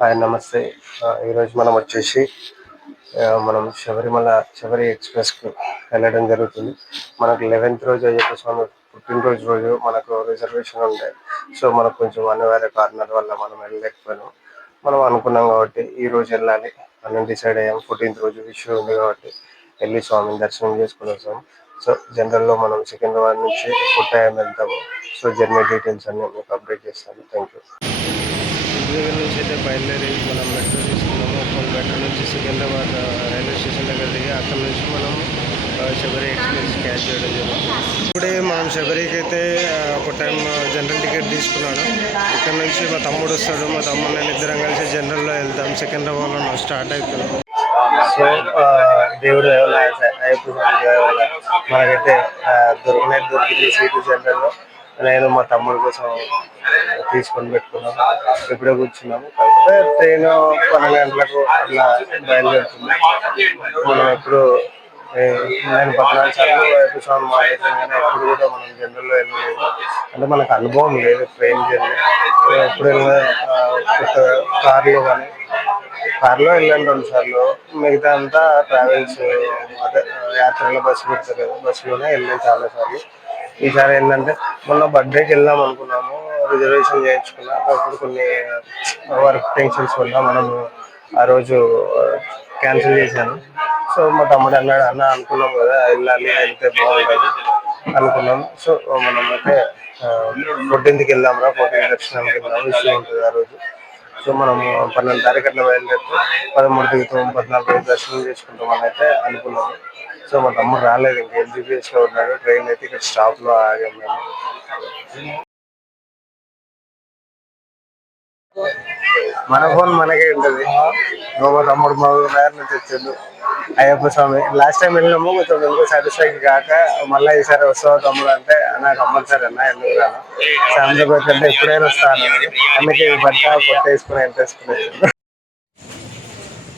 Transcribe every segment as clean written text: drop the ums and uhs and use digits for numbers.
Hi నమస్తే. ఈరోజు మనం వచ్చేసి మనం శబరి ఎక్స్‌ప్రెస్‌కి వెళ్ళడం జరుగుతుంది. మనకు 11th రోజు అయ్యప్ప స్వామి పుట్టినరోజు రోజు మనకు రిజర్వేషన్ ఉండే. సో, మనకు కొంచెం అనివార్య కారణాల వల్ల మనం వెళ్ళలేకపోయినాం. మనం అనుకున్నాం కాబట్టి ఈరోజు వెళ్ళాలి అని డిసైడ్ అయ్యాం. 14th రోజు ఇష్యూ ఉంది కాబట్టి వెళ్ళి స్వామిని దర్శనం చేసుకొని వస్తాం. సో, జనరల్‌లో మనం సికింద్రాబాద్ నుంచి కొట్టాయం వెళ్తాము. సో, జర్నీ డీటెయిల్స్ అన్నీ మీకు అప్డేట్ చేస్తాను. Thank you. ఇంటి దగ్గర నుంచి అయితే బయలుదేరి మనం మెట్రో తీసుకున్నాము. మెట్రో నుంచి సికింద్రాబాద్ రైల్వే స్టేషన్ దగ్గర దిగి అక్కడ నుంచి మనం శబరి ఎక్స్ప్రెస్ క్యాచ్ చేయడం జరుగుతుంది. ఇప్పుడే మనం శబరికి అయితే ఒక టైం జనరల్ టికెట్ తీసుకున్నాను. ఇక్కడ నుంచి మా తమ్ముడు వస్తాడు. మా తమ్ముడు నేను ఇద్దరం కలిసి జనరల్లో వెళ్తాం. సికింద్రాబాద్లో స్టార్ట్ అవుతున్నాం. సో దేవుడు మనకైతే దొరికింది సీటు జనరల్లో. నేను మా తమ్ముడి కోసం తీసుకొని పెట్టుకున్నాము. ఇప్పుడే కూర్చున్నాము. కాకపోతే ట్రైన్ 12 గంటలకు అట్లా బయలుదేరుతుంది. మనం ఎప్పుడు నేను 14 సార్లు ఎపిసోడ్ మాట్లాడాను కానీ ఎప్పుడు కూడా మనం జనరల్లో వెళ్ళలేదు. అంటే మనకు అనుభవం లేదు ట్రైన్ జర్నీ. ఎప్పుడు కొత్త కార్లో కానీ కార్లో వెళ్ళాను 2 సార్లు. మిగతా అంతా ట్రావెల్స్ అదే యాత్రలో బస్సు పెడతారు కదా, బస్సులోనే వెళ్ళాను చాలాసార్లు. ఈసారి ఏంటంటే మొన్న బర్త్డేకి వెళ్దాం అనుకున్నాము, రిజర్వేషన్ చేయించుకున్నాం. అప్పుడు కొన్ని వర్క్ టెన్షన్స్ వల్ల మనము ఆ రోజు క్యాన్సిల్ చేశాను. సో మా తమ్ముడు అన్నాడు, అన్న అనుకున్నాం కదా వెళ్ళాలి, వెళ్తే బాగుంటుంది అనుకున్నాం. సో మనం అయితే 14th వెళ్దాం రా, 14th దర్శనానికి వెళ్దాం, ఇష్యూ ఉంటుంది ఆ రోజు. సో మనం 12 తారీఖు అట్లా బయలుదేరితే 13 దిగుతాం, 14 రోజు దర్శనం చేసుకుంటాం అని అయితే అనుకున్నాము. సో మా తమ్ముడు రాలేదు, ఇంకా ఎల్జీపీఎస్లో ఉన్నాడు. ట్రైన్ అయితే ఇక్కడ స్టాప్లో ఆగాం మేము. మన ఫోన్ మనకే ఉంటుంది. మా తమ్ముడు మా ఊరు నుంచి వచ్చిండు అయ్యప్ప స్వామి. లాస్ట్ టైం వెళ్ళినాము, కొంచెం ఎందుకు సాటిస్ఫాక్షన్ కాక మళ్ళీ ఈసారి వస్తావు తమ్ముడు అంటే నాకు కంపల్సరీ అన్న ఎందుకు రాను, సాయంత్రం అంటే ఎప్పుడైనా వస్తాను. అందుకే బట్ట కొట్టేసుకుని ఎంత వేసుకుని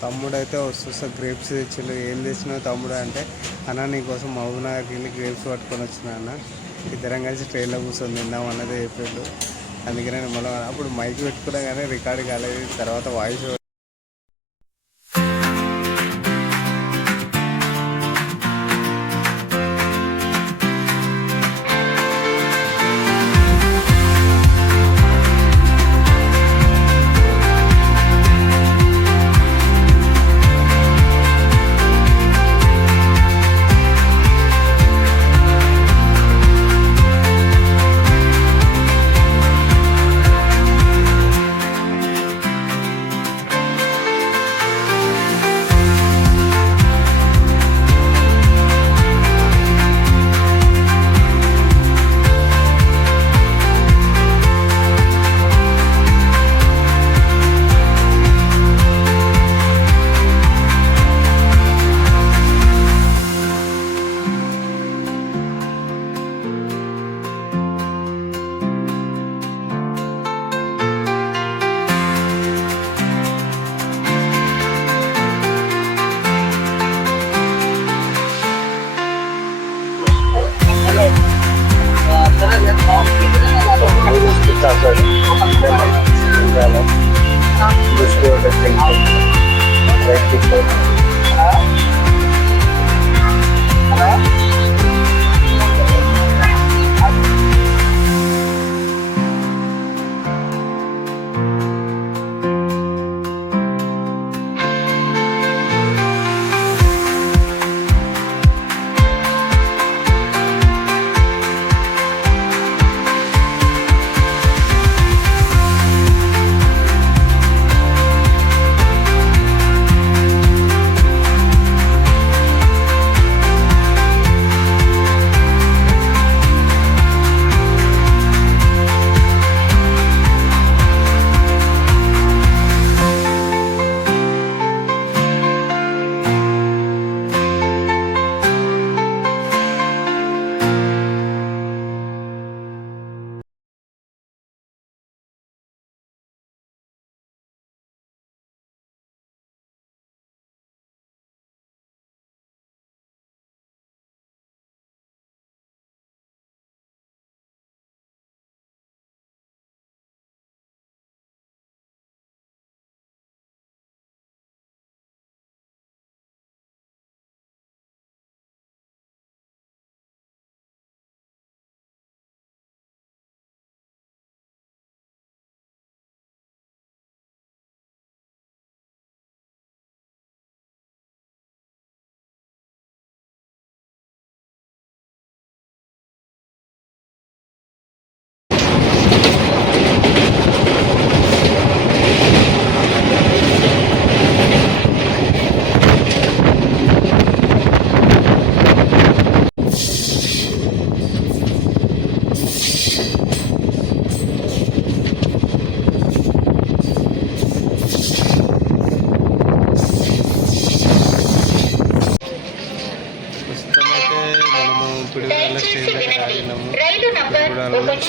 తమ్ముడు అయితే వస్తా గ్రేప్స్ తెచ్చిండు. ఏం తెచ్చినావు తమ్ముడు అంటే, అన్న నీకోసం మహబూబ్నగర్కి వెళ్ళి గ్రేప్స్ పట్టుకొని వచ్చిన అన్న, ఇద్దరం కలిసి ట్రైన్లో కూర్చొని తిందాం అన్నదే చెప్పాడు. అందుకనే మళ్ళీ అప్పుడు మైక్ పెట్టుకున్నా కానీ రికార్డ్ కాలేదు. తర్వాత వాయిస్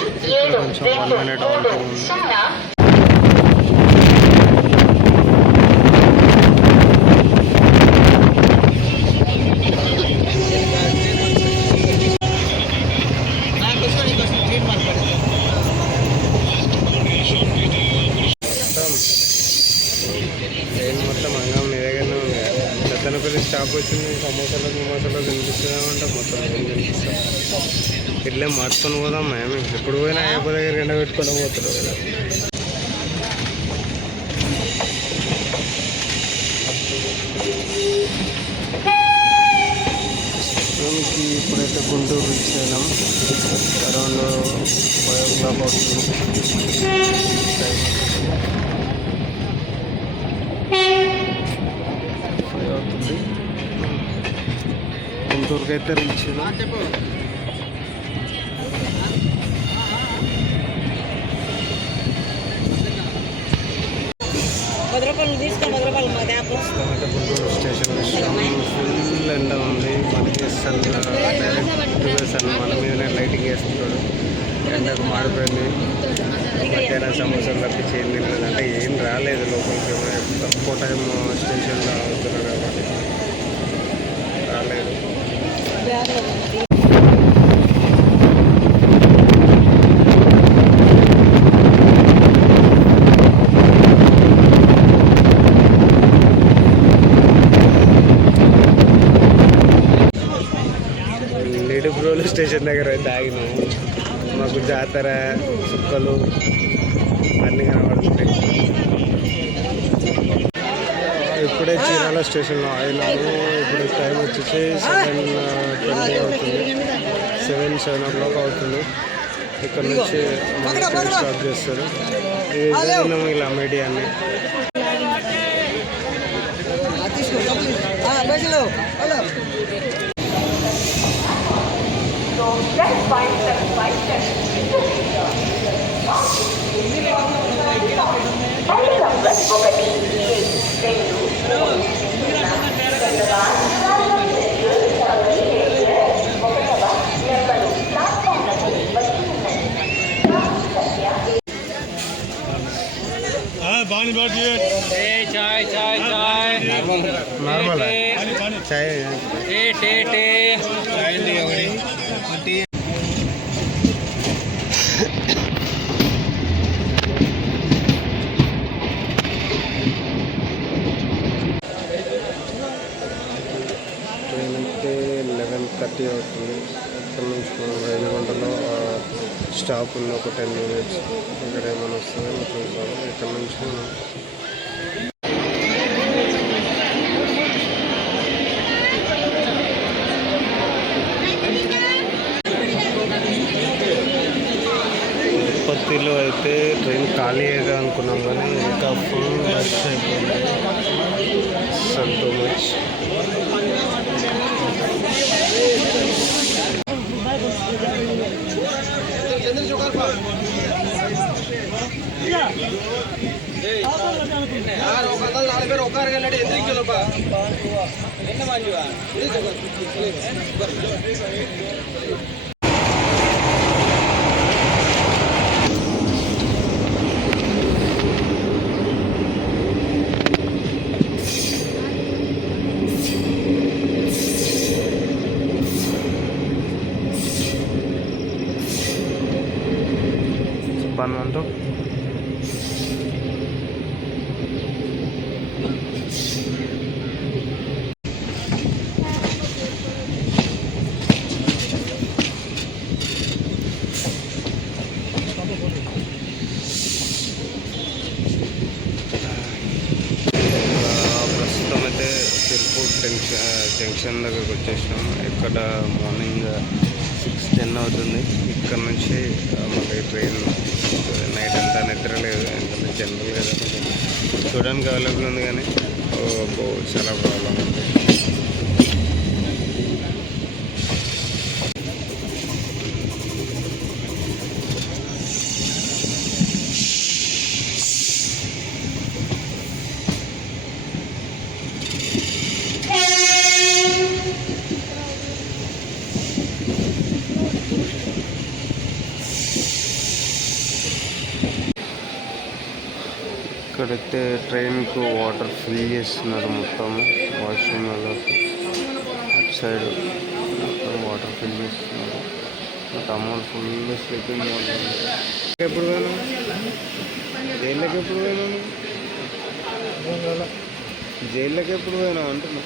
ఇక్కడ కొంచెం 1 minute ఆల్టింగ్ ఉంది. ట్రైన్ మొత్తం అంగం మీ దగ్గరనే ఉంది కదా. పెద్దనపల్లి స్టాప్ వచ్చింది. సమోసాలో కనిపిస్తున్నామంటే మొత్తం ఏం కనిపిస్తాం. ఇట్లే మార్చుకొని పోదాం మేము. ఎప్పుడు పోయినా ఏ దగ్గర ఎండ పెట్టుకొని పోతున్నాం కదా. మనకి ఇప్పుడైతే గుంటూరు రీచ్ అయినాం. అరౌండ్ 5 o'clock అవుతుంది. టైం 5 అవుతుంది. గుంటూరుకి అయితే రీచ్ అయినాం. గుంటూరు స్టేషన్ ఫుల్ ఎండ ఉంది. మనకి సన్ డైరెక్ట్ సన్ మన మీదనే లైటింగ్ వేస్తున్నాడు. ఎండకు మాడిపోయింది. మధ్యాహ్నం సమోసాలు తప్పించి ఏం తినలేదు. అంటే ఏం రాలేదు లోపలికి. తక్కువ టైం స్టేషన్లో అవుతున్నారు కాబట్టి రాలేదు. నిడుబ్రోలు స్టేషన్ దగ్గర అయితే ఆగినాము. మాకు జాతర చుక్కలు అన్నీ కనబడుతున్నాయి. ఇప్పుడే చీరాల స్టేషన్లో ఆగినాము. ఇప్పుడు టైం వచ్చేసి 7:20 అవుతుంది. 7 o'clock అవుతుంది. ఇక్కడ నుంచి స్టాప్ చేస్తారు. ఇది ఇలా మీడియాన్ని నార్మల్ చాయ్ ట్రైన్ అయితే 11:30 అవుతుంది. ఇక్కడ నుంచి మనం రైలుగొండలో స్టాప్ ఉంది. ఒక 10 minutes. ఇక్కడ ఏమైనా వస్తుందో చూసాము. ఇక్కడ నుంచి మనం తిరుపతిలో అయితే ట్రైన్ ఖాళీగా అనుకున్నాం కానీ ఇంకా ఫుల్ రష్ అయిపోయింది. So much. పన్నంటూ ప్రస్తుతం అయితే తిరుపూర్ జంక్షన్ దగ్గరకు వచ్చేసినాం. ఇక్కడ మార్నింగ్ 6:10 అవుతుంది. ఇక్కడ నుంచి మళ్ళీ ట్రైన్ నైట్ అంతా నిద్ర లేదు. ఎందుకంటే జనరల్ కదా చూడడానికి అవైలబుల్ ఉంది కానీ చాలా ప్రాబ్లం ఉంది. ఇక్కడైతే ట్రైన్కు వాటర్ ఫిల్ చేస్తున్నారు మొత్తం వాష్రూమ్లలోకి. అటు సైడ్ మొత్తం వాటర్ ఫిల్ చేస్తున్నారు. మా తమ్ముడు ఫుల్ స్లీపింగ్ మోడ్. ఎప్పుడు పోయినా జైల్లోకి ఎప్పుడు పోయినా జైల్లోకి ఎప్పుడు పోయినా అంటున్నా.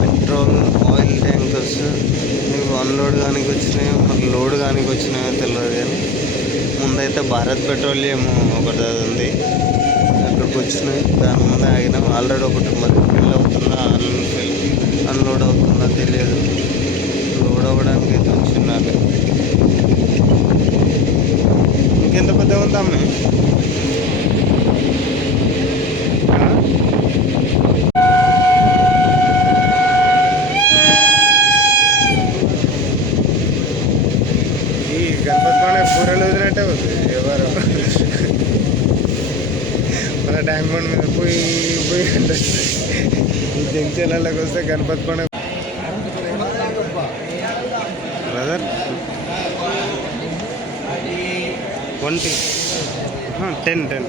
పెట్రోల్ ఆయిల్ ట్యాంకర్స్ ఇవి అన్లోడ్ కానీ వచ్చినాయో మరి లోడ్ కానీ వచ్చినాయో తెలియదు. కానీ ముందైతే భారత్ పెట్రోలియం ఒకటి ఉంది, అక్కడికి వచ్చినాయి. దాని ముందే ఆగినాం. ఆల్రెడీ ఒకటి మరి ఫిల్ అవుతుందా అన్లోడ్ అవుతుందా తెలియదు. లోడ్ అవ్వడానికి అయితే వచ్చిన్నారు. ఇంకెంత పెద్ద ఉందా అమ్మాయి? గణపతిలోనే కూరలు వదిలినట్టే ఉంది. ఎవరు మన ట్యాంక్ బండ్ మీద పోయి అంటే ఈ జంక్షన్లలోకి వస్తే గణపతి పండుగ. బ్రదర్ 20 10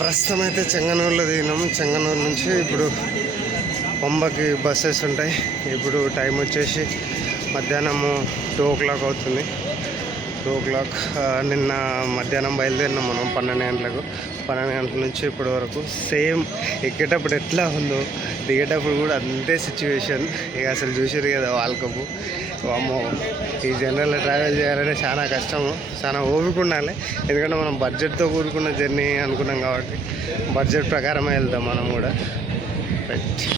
ప్రస్తుతం అయితే చెంగనూరులో దిగినాము. చెంగనూరు నుంచి ఇప్పుడు పంబకి బస్సెస్ ఉంటాయి. ఇప్పుడు టైం వచ్చేసి మధ్యాహ్నము 2 o'clock అవుతుంది. 2 o'clock. నిన్న మధ్యాహ్నం బయలుదేరినాం మనం 12 గంటలకు. 12 గంటల నుంచి ఇప్పటి వరకు సేమ్. ఎక్కేటప్పుడు ఎట్లా ఉందో దిగేటప్పుడు కూడా అంతే సిచ్యువేషన్. ఇక అసలు చూసారు కదా వరల్డ్ కప్. అమ్మో, ఈ జనరల్లో ట్రావెల్ చేయాలంటే చాలా కష్టము, చాలా ఓపిక ఉండాలి. ఎందుకంటే మనం బడ్జెట్తో కూడుకున్న జర్నీ అనుకున్నాం కాబట్టి బడ్జెట్ ప్రకారమే వెళ్తాం మనం కూడా. రైట్.